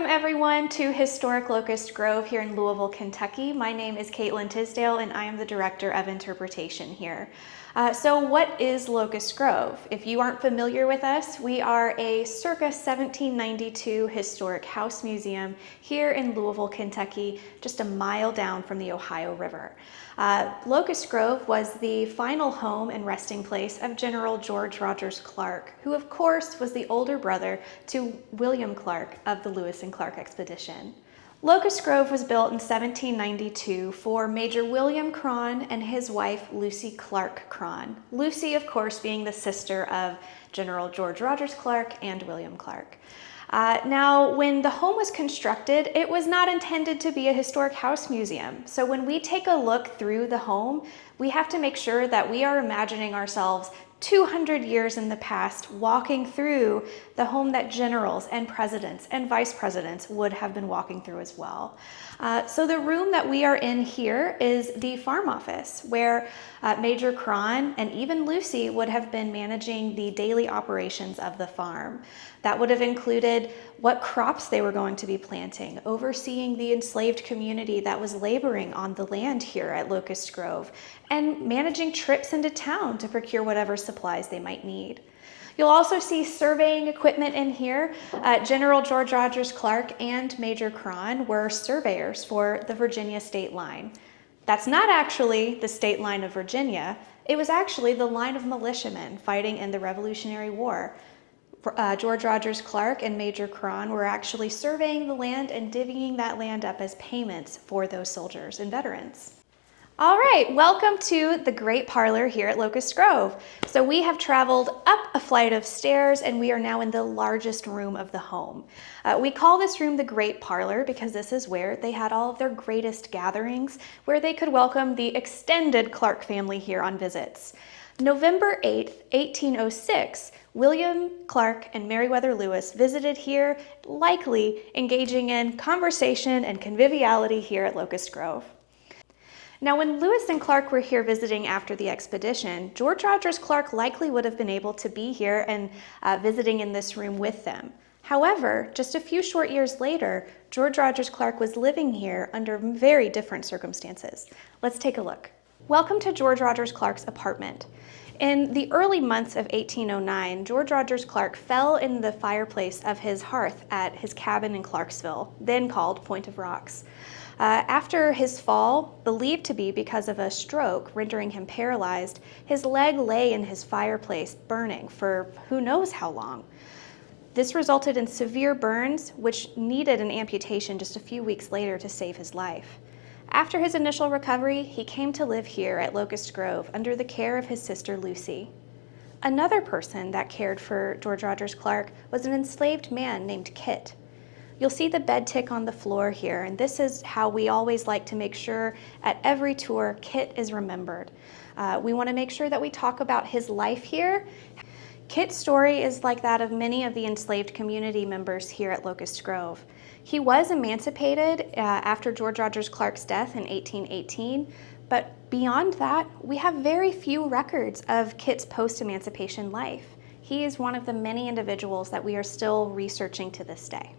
Welcome everyone to Historic Locust Grove here in Louisville, Kentucky. My name is Kaitlyn Tisdale and I am the Director of Interpretation here. So what is Locust Grove? If you aren't familiar with us, we are a circa 1792 historic house museum here in Louisville, Kentucky, just a mile down from the Ohio River. Locust Grove was the final home and resting place of General George Rogers Clark, who of course was the older brother to William Clark of the Lewis and Clark expedition. Locust Grove was built in 1792 for Major William Cron and his wife Lucy Clark Cron. Lucy, of course, being the sister of General George Rogers Clark and William Clark. Now, when the home was constructed, it was not intended to be a historic house museum. So when we take a look through the home, we have to make sure that we are imagining ourselves 200 years in the past, walking through the home that generals and presidents and vice presidents would have been walking through as well. So the room that we are in here is the farm office, where Major Cron and even Lucy would have been managing the daily operations of the farm. That would have included what crops they were going to be planting, overseeing the enslaved community that was laboring on the land here at Locust Grove, and managing trips into town to procure whatever supplies they might need. You'll also see surveying equipment in here. General George Rogers Clark and Major Cron were surveyors for the Virginia state line. That's not actually the state line of Virginia. It was actually the line of militiamen fighting in the Revolutionary War. George Rogers Clark and Major Cron were actually surveying the land and divvying that land up as payments for those soldiers and veterans. All right, welcome to the Great Parlor here at Locust Grove. So we have traveled up a flight of stairs and we are now in the largest room of the home. We call this room the Great Parlor because this is where they had all of their greatest gatherings, where they could welcome the extended Clark family here on visits. November 8th, 1806, William Clark and Meriwether Lewis visited here, likely engaging in conversation and conviviality here at Locust Grove. Now, when Lewis and Clark were here visiting after the expedition, George Rogers Clark likely would have been able to be here and visiting in this room with them. However, just a few short years later, George Rogers Clark was living here under very different circumstances. Let's take a look. Welcome to George Rogers Clark's apartment. In the early months of 1809, George Rogers Clark fell in the fireplace of his hearth at his cabin in Clarksville, then called Point of Rocks. After his fall, believed to be because of a stroke rendering him paralyzed, his leg lay in his fireplace burning for who knows how long. This resulted in severe burns, which needed an amputation just a few weeks later to save his life. After his initial recovery, he came to live here at Locust Grove under the care of his sister Lucy. Another person that cared for George Rogers Clark was an enslaved man named Kit. You'll see the bed tick on the floor here, and this is how we always like to make sure at every tour Kit is remembered. We want to make sure that we talk about his life here. Kit's story is like that of many of the enslaved community members here at Locust Grove. He was emancipated after George Rogers Clark's death in 1818, but beyond that, we have very few records of Kit's post-emancipation life. He is one of the many individuals that we are still researching to this day.